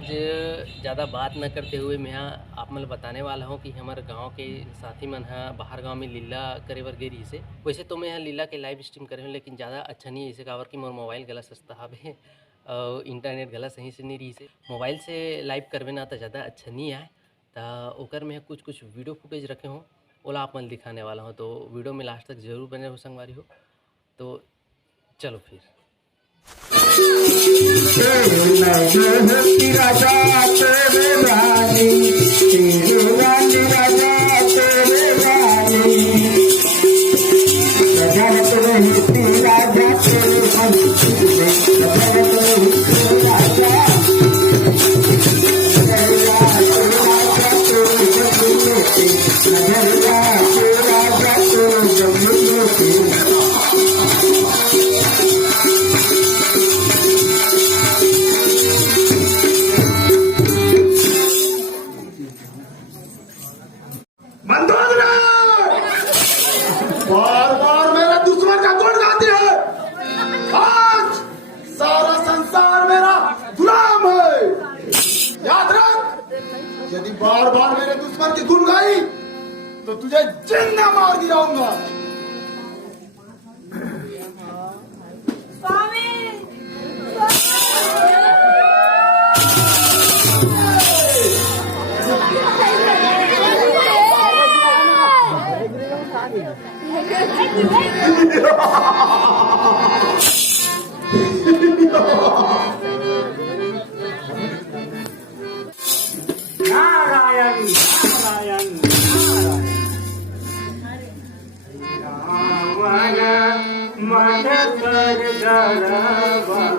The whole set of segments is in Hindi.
आज ज़्यादा बात न करते हुए मैं आप मन बताने वाला हूँ कि हमारे गांव के साथी मन बाहर गांव में लीला करे बर गेरी से। वैसे तो मैं यहाँ लीला के लाइव स्ट्रीम करे हूँ, लेकिन ज़्यादा अच्छा नहीं है इसे काबर कि मोर मोबाइल गला सस्ता हवे और इंटरनेट गला सही से नहीं रही से। मोबाइल से लाइव करवे ना तो ज़्यादा अच्छा नहीं आए, तो ओकर में कुछ वीडियो फुटेज रखे हूँ, ओला आप मन दिखाने वाला हूँ। तो वीडियो में लास्ट तक जरूर बने हो संगवारी हो। तो चलो फिर। बार बार मेरे दुश्मन का गुण गाती है। आज सारा संसार मेरा गुलाम है। याद रख, यदि बार बार मेरे दुश्मन की गुण गाई तो तुझे जिंदा मार गिराऊंगा। नारायण नारायण रावण मठ कर रावण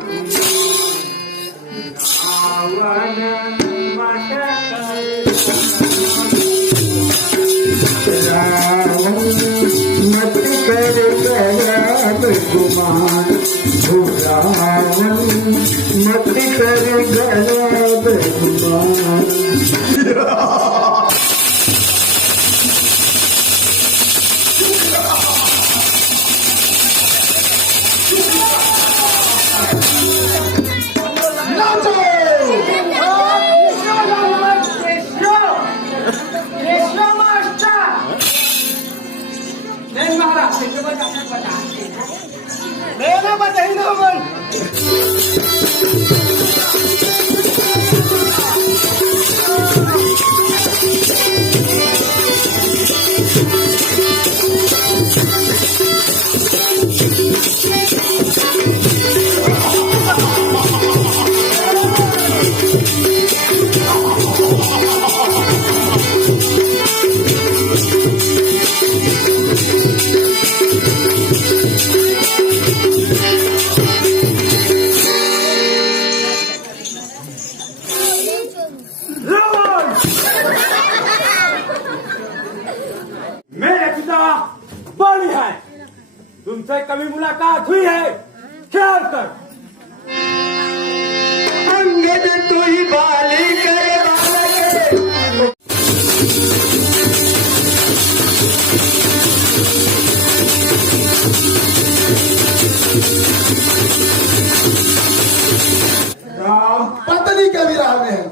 मठ गुमान मत कर गलब गुमान। बड़ी है, तुमसे कभी मुलाकात हुई है? ख्याल कर। अंगद तू ही बाली करे राम पत्नी के विरह में है,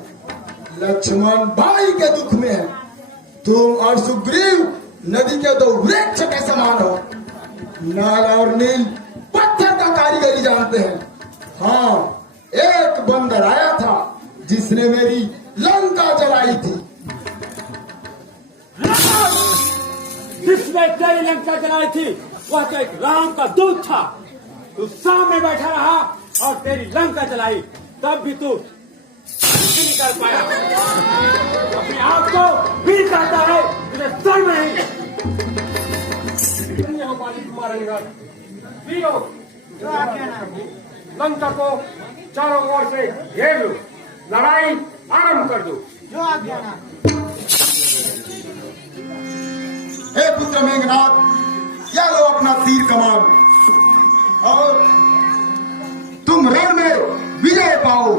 लक्ष्मण भाई के दुख में है। तुम और सुग्रीव नदी के दो वृक्ष के समान हो। नाग और नील पत्थर का कारीगरी जानते हैं। हाँ, एक बंदर आया था जिसने मेरी लंका जलाई थी। जिसने तेरी लंका जलाई थी वह तो एक राम का दूत था। तू सामने बैठा रहा और तेरी लंका जलाई, तब भी तू नहीं कर पाया। अपने आप को भी कहता है, तुझे शर्म नहीं। लंका को चारों ओर से घेर लो, लड़ाई आरंभ कर दो। जो आज्ञा। हे पुत्र मेघनाथ, या लो अपना तीर कमान और तुम रण में विजय पाओ,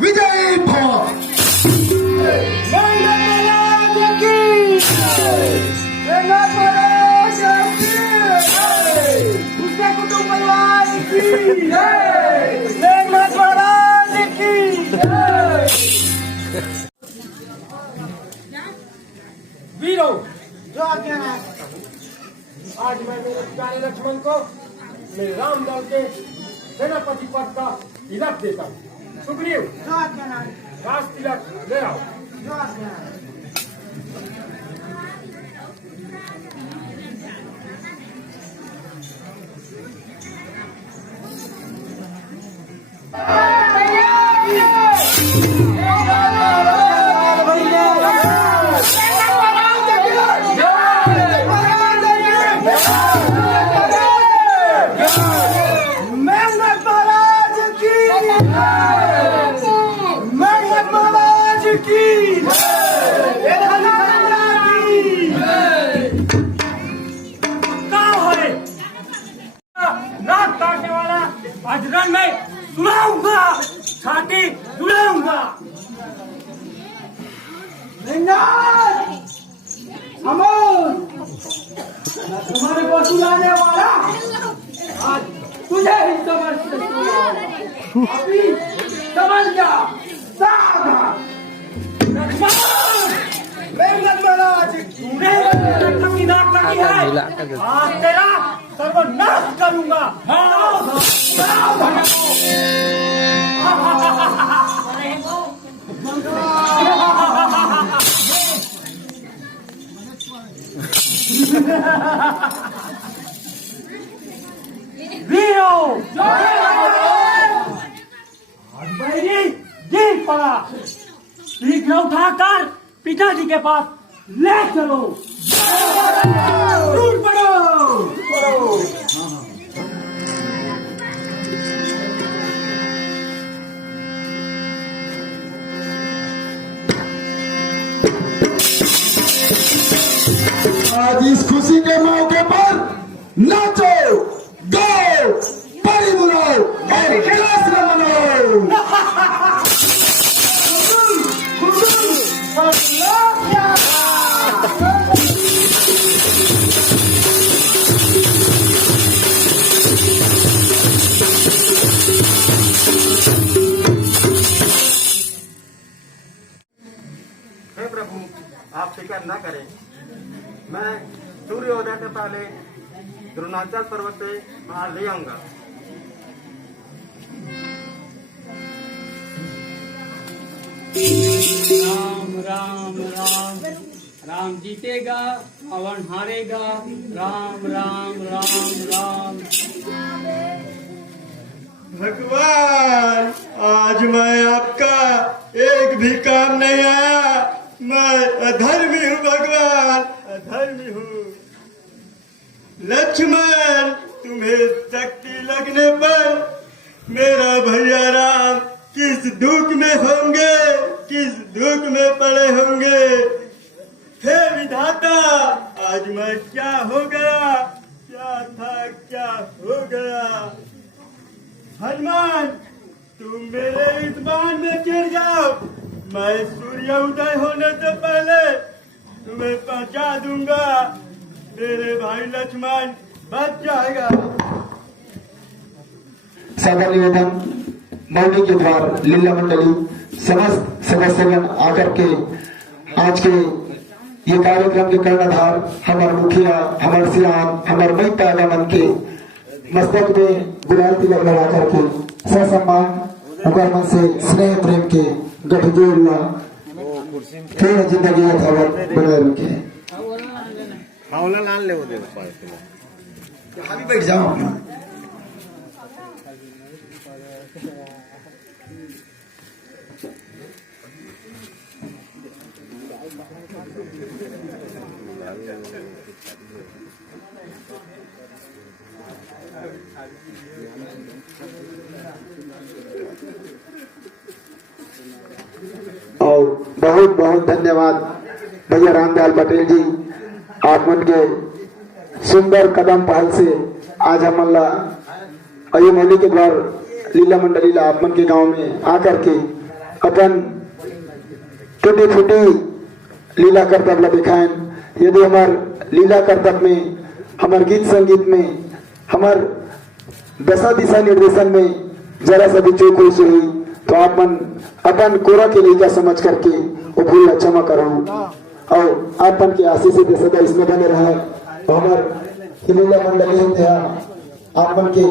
विजयी भव। की प्यारे लक्ष्मण को मैं राम दल के सेनापति पद का तिलक देता हूँ। सुग्रीव, राज तिलक ले आओ। नाक काटने वाला आज रण में सुनाऊंगा, छाती जुड़ाऊंगा। तुम्हारे को सुनाने वाला आज तुझे ही समझ अभी समझ जा। तूने नाक काटी है, आज तेरा सर्वनाश करूंगा। वीरो बैरी गिर पड़ा, शीघ्र उठाकर पिताजी के पास ले चलो। दूर पड़ो। आज इस खुशी के मौके पर नाचो, गाओ, परी बुलाओ और जश्न मनाओ। हे प्रभु, आप फिक्र न करें, मैं सूर्योदय से पहले द्रोणाचल पर्वत से वहां ले आऊंगा। राम राम राम, राम जीतेगा, रावण हारेगा। राम राम राम राम। भगवान, आज मैं आपका एक भी काम नहीं आया। मैं अधर्मी हूँ भगवान, अधर्मी हूँ। लक्ष्मण, तुम्हें शक्ति लगने पर मेरा भैया राम किस दुख में होंगे, किस दुख में पड़े होंगे। हे विधाता, आज मैं क्या हो गया, क्या था क्या हो गया। हनुमान, तुम मेरे इस बाण में गिर जाओ, मैं सूर्य उदय होने से पहले तुम्हें पहुंचा दूंगा। मेरे भाई लक्ष्मण बच जाएगा। सादर निवेदन, मौनी के द्वार लीला मंडली समस्त सदस्यगण आकर के आज के ये कार्यक्रम के कर्णधार हमारे मुखिया, हमारे सियान, हमारे मई पैदा मन के मस्तक में गुलाल तिलक लगा करके ससम्मान उगर मन से स्नेह प्रेम के गठजोड़ हुआ, फिर जिंदगी यथावत बनाए रखे। अभी बैठ जाओ अपना। और बहुत बहुत धन्यवाद भैया रामदयाल पटेल जी, आप मन के सुंदर कदम पहल से आज हमला अयोमौली के द्वार लीला मंडली ला आप मन के गांव में आकर के अपन टूटी फूटी लीला करतब ला दिखाएं। यदि हमार लीला करतब में, हमार गीत संगीत में, हमार दशा दिशा निर्देशन में जरा सा भी चूक हुई तो आप मन अपन कोरा के लिए क्या समझ करके वो भूल क्षमा करो और आपन के आशीष से सदा इसमें बने रहे। हमार कि लीला मंडली होते हैं आपन के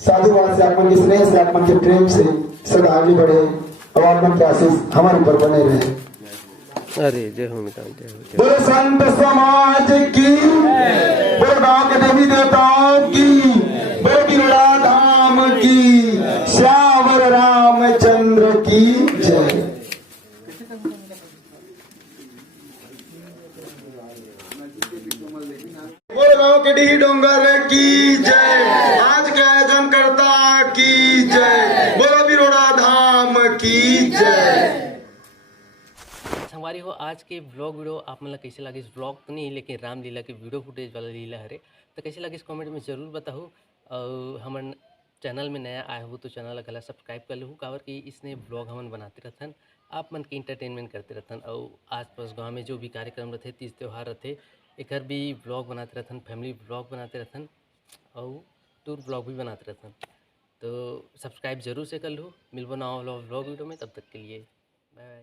साधुवाद से, आपन के स्नेह से, आपन के प्रेम से सदा आगे बढ़े और आपन के आशीष हमारे ऊपर बने रहे। अरे जय हो मितान, जय हो, जय हो। बोले संत समाज की, बोले गांव के देवी देवताओं की, बोले बिरला धाम की, श्यावर रामचंद्र की जय। बोले गांव के डी डोंगर की जय, आज के आयोजन करता की जय, बोले बिरोड़ा धाम की जय। हमारी हो आज के ब्लॉग वीडियो आप मतलब कैसे लगे, इस ब्लॉग तो नहीं लेकिन रामलीला के वीडियो फुटेज वाला लीला हरे, तो कैसे लगे इस कमेंट में ज़रूर बताओ। और हमारे चैनल में नया आया हो तो चैनल गला सब्सक्राइब कर लूँ, काबर कि इसने ब्लॉग हमन बनाते रहथन, आप मन के इंटरटेनमेंट करते रहथन। और आस पास गाँव में जो भी कार्यक्रम रहते, तीज त्यौहार रहते, एक भी ब्लॉग बनाते रहथन, फैमिली ब्लॉग बनाते रहथन और टूर ब्लॉग भी बनाते रहथन। तो सब्सक्राइब जरूर से कर लूँ। मिलबो नवा ब्लॉग वीडियो में, तब तक के लिए बाय।